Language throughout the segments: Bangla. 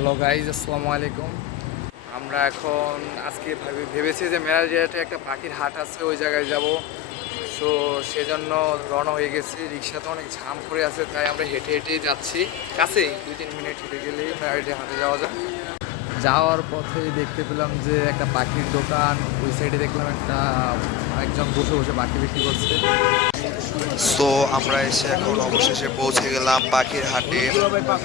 হ্যালো গাইজ, আসসালামু আলাইকুম। আমরা এখন আজকে ভেবেছি যে মেরাদিয়াতে একটা পাখির হাট আছে, ওই জায়গায় যাব। সো সেজন্য রওনা হয়ে গেছি। রিক্সাতে অনেক ঝাম পড়ে আছে, তাই আমরা হেঁটে হেঁটেই যাচ্ছি। কাছেই 2-3 মিনিট হেঁটে গেলেই মেরাদিয়া হাটে যাওয়া যায়। যাওয়ার পথেই দেখতে পেলাম যে একটা পাখির দোকান, ওই সাইডে দেখলাম একজন বসে বসে পাখি বিক্রি করছে। তো আমরা এসে এখন অবশেষে পৌঁছে গেলাম পাখির হাটে।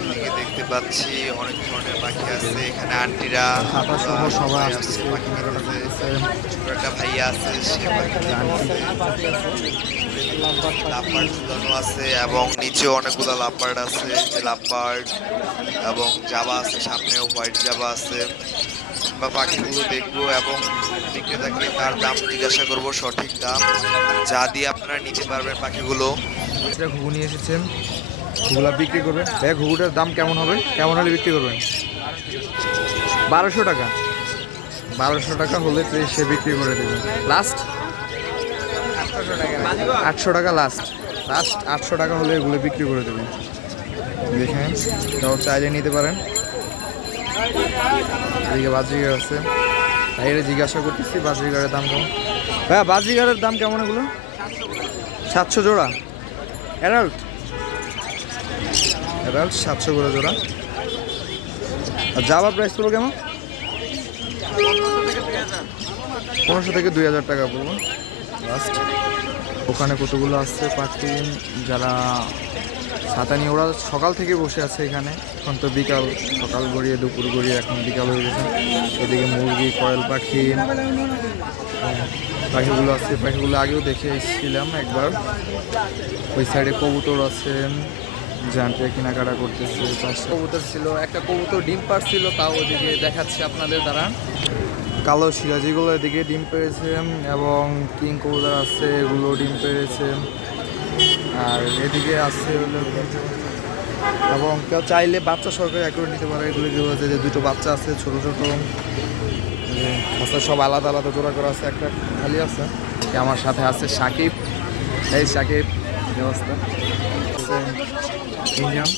এদিকে দেখতে পাচ্ছি অনেক ধরনের পাখি আছে। এখানে আন্টিরা খাতা সহ সবাই আসছে আসতেছে, পাখি কেনাকাটা কিনতে। করতেছে। ছোট একটা ভাইয়া আছে, সে পাখি কিনতেছে। লাভবার্ড ঝুলানো আছে এবং নিচেও অনেকগুলো লাভবার্ড আছে, যে লাভবার্ড এবং জাবা আছে, সামনেও হোয়াইট জাবা আছে। বা পাখিগুলো দেখবো এবং বিক্রেতাকে তার দাম জিজ্ঞাসা করব, সঠিক দাম যা দিয়ে আপনারা নিতে পারবেন পাখিগুলো। এটা ঘুঘু নিয়ে এসেছেন, ঘুগুলা বিক্রি করবেন। ভাইয়া ঘুঘুটার দাম কেমন হবে, কেমন হলে বিক্রি করবেন? 1200 টাকা। 1200 টাকা হলে তো সে বিক্রি করে দেবে। লাস্ট 800 টাকা, লাস্ট 800 টাকা হলে এগুলো বিক্রি করে দেবে। দেখেন, তাও চাইলে নিতে পারেন। এদিকে বাজরিগার আছে, বাইরে জিজ্ঞাসা করতেছি বাজরিগারের দাম কেমন। ভাইয়া বাজরিগারের দাম কেমন এগুলো? 700 জোড়া। অ্যাডাল্ট 700 করে জোড়া। আর জাভা প্রাইস পড়বো কেমন? 1500 থেকে 2000 টাকা পড়বো লাস্ট। ওখানে কতগুলো আসছে পাখি, যারা ছাতা নিয়ে, ওরা সকাল থেকে বসে আছে এখানে। এখন তো বিকাল, সকাল গড়িয়ে দুপুর গড়িয়ে এখন বিকাল হয়ে গেছে। এদিকে মুরগি, কয়েল পাখি, পাখিগুলো আছে। পাখিগুলো আগেও দেখে এসেছিলাম একবার। ওই সাইডে কবুতর আছে, জানতে কেনাকাটা করতেছে। পাশে কবুতর ছিল, একটা কবুতর ডিম পাড়ছিল, তাও ওদিকে দেখাচ্ছে আপনাদের দ্বারা। কালো সিরাজিগুলো এদিকে ডিম পেড়েছে এবং কিং কবুতর আছে, এগুলো ডিম পেড়েছে। আর এদিকে আছে হলো, এবং কেউ চাইলে বাচ্চা সরকারি একটু নিতে পারে। এগুলো যে হচ্ছে যে দুটো বাচ্চা আছে ছোটো ছোটো, আচ্ছা সব আলাদা আলাদা জোড়া করা আছে, একটা খালি আছে। আমার সাথে আছে সাকিব। এই সাকিব, ব্যবস্থা ইন্ডিয়ান।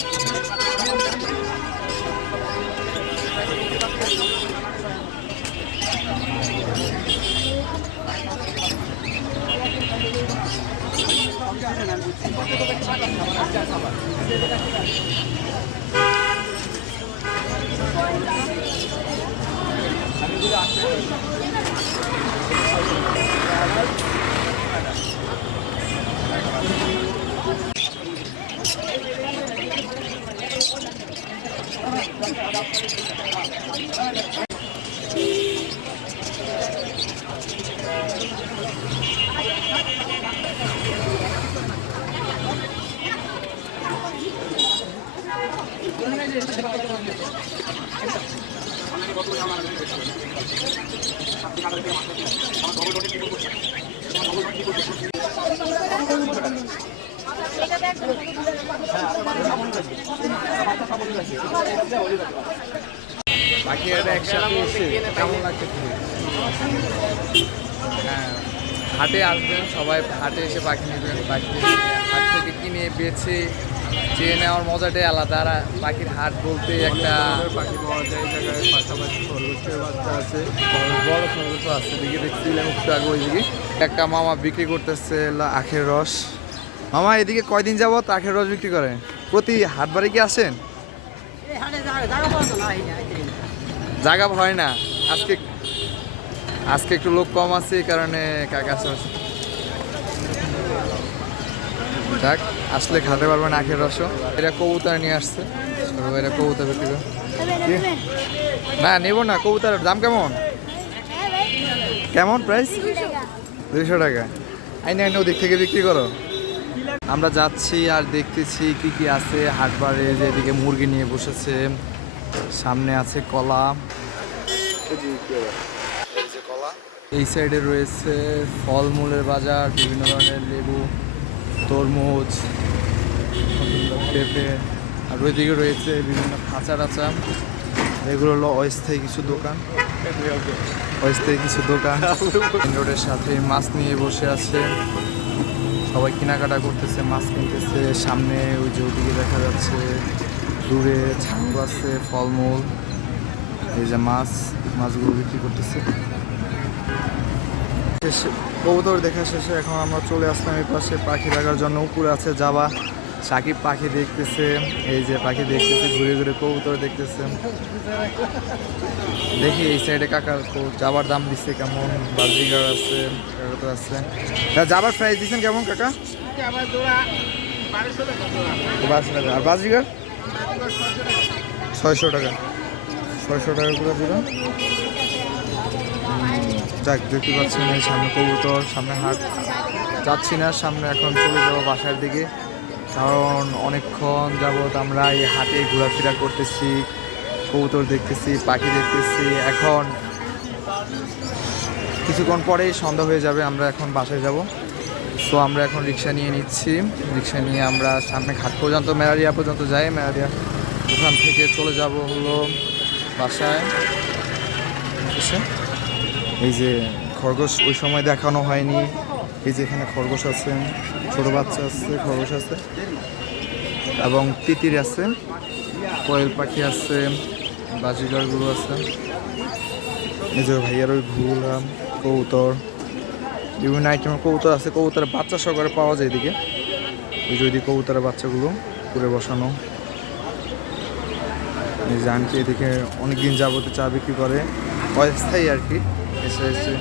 পাখিরা একসাথে এসে কেমন লাগছে? হ্যাঁ, হাটে আসবেন সবাই, হাটে এসে পাখি নেবেন। পাখি হাট থেকে কিনে বেছে চেয়ে নেওয়ার মজাটাই আলাদা। আর পাখির হাট বলতে একটা পাখি পাওয়া যায় এই জায়গায়। পাশাপাশি খরগোশের বাচ্চা আছে, বড় খরগোশও আছে। দিকে দেখছিলাম একটু আগে, ওইদিকে একটা মামা বিক্রি করতেছে আখের রস। মামা এদিকে কয়দিন যাবত আখের রস বিক্রি করেন? প্রতি হাটবারে কি আসেন? জায়গা হয় না। আজকে আজকে একটু লোক কম আছে, এই কারণে কাকা আছে। যাক, আসলে খেতে পারবেন আখের রসও। এরা কবুতর নিয়ে আসছে, এরা কবুতর বিক্রি করে। না নেবো না। কবুতরের দাম কেমন কেমন প্রাইস? 200 টাকা। আইনে আইনে ওদিক থেকে বিক্রি করো। আমরা যাচ্ছি আর দেখতেছি কি কি আছে হাটবারে। যেদিকে মুরগি নিয়ে বসেছে, সামনে আছে কলা। এই সাইডে রয়েছে ফলমূলের বাজার, বিভিন্ন ধরনের লেবু, তরমুজ, পেঁপে। আর ওইদিকে রয়েছে বিভিন্ন খাঁচা টাচা। এগুলো হলো অস্থায়ী কিছু দোকান, অস্থায়ী কিছু দোকান। রোডের সাথে মাছ নিয়ে বসে আছে, সবাই কেনাকাটা করতেছে, মাছ কিনতেছে। সামনে ওই যে ওদিকে দেখা যাচ্ছে দূরে ছাগল আছে, ফলমূল, এই যে মাছগুলো বিক্রি করতেছে। কবুতর দেখা শেষে এখন আমরা চলে আসলাম এই পাশে পাখি দেখার জন্য। উপরে আছে জাবা, সাকিব পাখি দেখতেছে, এই যে পাখি দেখতেছে, ঘুরে ঘুরে কবুতর দেখতেছে। দেখি এই সাইডে কাকার জাবার দাম দিচ্ছে কেমন, বাজিগার আছে, কাকা তো আছে। জাবার প্রাইস দিচ্ছেন কেমন কাকা? 1200 টাকা। আর বাজিগার 600 টাকা। 600 টাকা করে দিলাম। যাক, দেখতে পাচ্ছেন এই সামনে কবুতর, সামনে হাট। যাচ্ছি না সামনে, এখন চলে যাবো বাসার দিকে, কারণ অনেকক্ষণ যাবৎ আমরা এই হাটে ঘোরাফেরা করতেছি, কবুতর দেখতেছি, পাখি দেখতেছি। এখন কিছুক্ষণ পরেই সন্ধ্যা হয়ে যাবে, আমরা এখন বাসায় যাব। সো আমরা এখন রিক্সা নিয়ে নিচ্ছি, রিক্সা নিয়ে আমরা সামনে ঘাট পর্যন্ত, মেরারিয়া পর্যন্ত যাই। মেরারিয়া ওখান থেকে চলে যাব হলো বাসায়। এই যে খরগোশ ওই সময় দেখানো হয়নি, এই যে এখানে খরগোশ আছে, ছোট বাচ্চা আছে, খরগোশ আছে এবং তিতির আছে, কোয়েল পাখি আছে, বাজিগারগুলো আছে। এই যে ভাইয়ার ওই ঘুরলাম, কবুতর, বিভিন্ন আইটেমের কবুতর আছে। কবুতরের বাচ্চা সহকারে পাওয়া যায় এদিকে, ওই যে ওইদিকে কবুতরের বাচ্চাগুলো করে বসানো। এই যে আনটি এদিকে অনেকদিন যাবতে চা বিক্রি করে, অস্থায়ী আর কি, এসে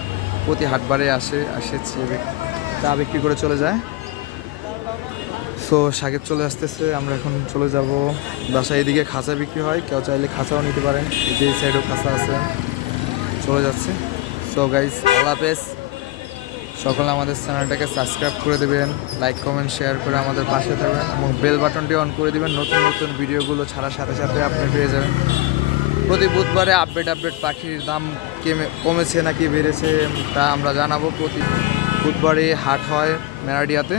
প্রতি হাটবারে আসে চা বিক্রি করে চলে যায়। সো সাকিব চলে আসতেছে, আমরা এখন চলে যাব বাসায়। এদিকে খাঁচা বিক্রি হয়, কেউ চাইলে খাঁচাও নিতে পারেন, এই যে এই সাইডেও খাঁচা আছে। চলে যাচ্ছে। সো গাইস, আল্লাহ হাফেজ। সকলে আমাদের চ্যানেলটাকে সাবস্ক্রাইব করে দেবেন, লাইক কমেন্ট শেয়ার করে আমাদের পাশে থাকবেন এবং বেল বাটনটি অন করে দেবেন। নতুন নতুন ভিডিওগুলো ছাড়ার সাথে সাথে আপনি পেয়ে যাবেন। প্রতি বুধবারে আপডেট পাখির দাম কমেছে নাকি বেড়েছে তা আমরা জানাবো। প্রতি বুধবারে হাট হয় মেরাডিয়াতে।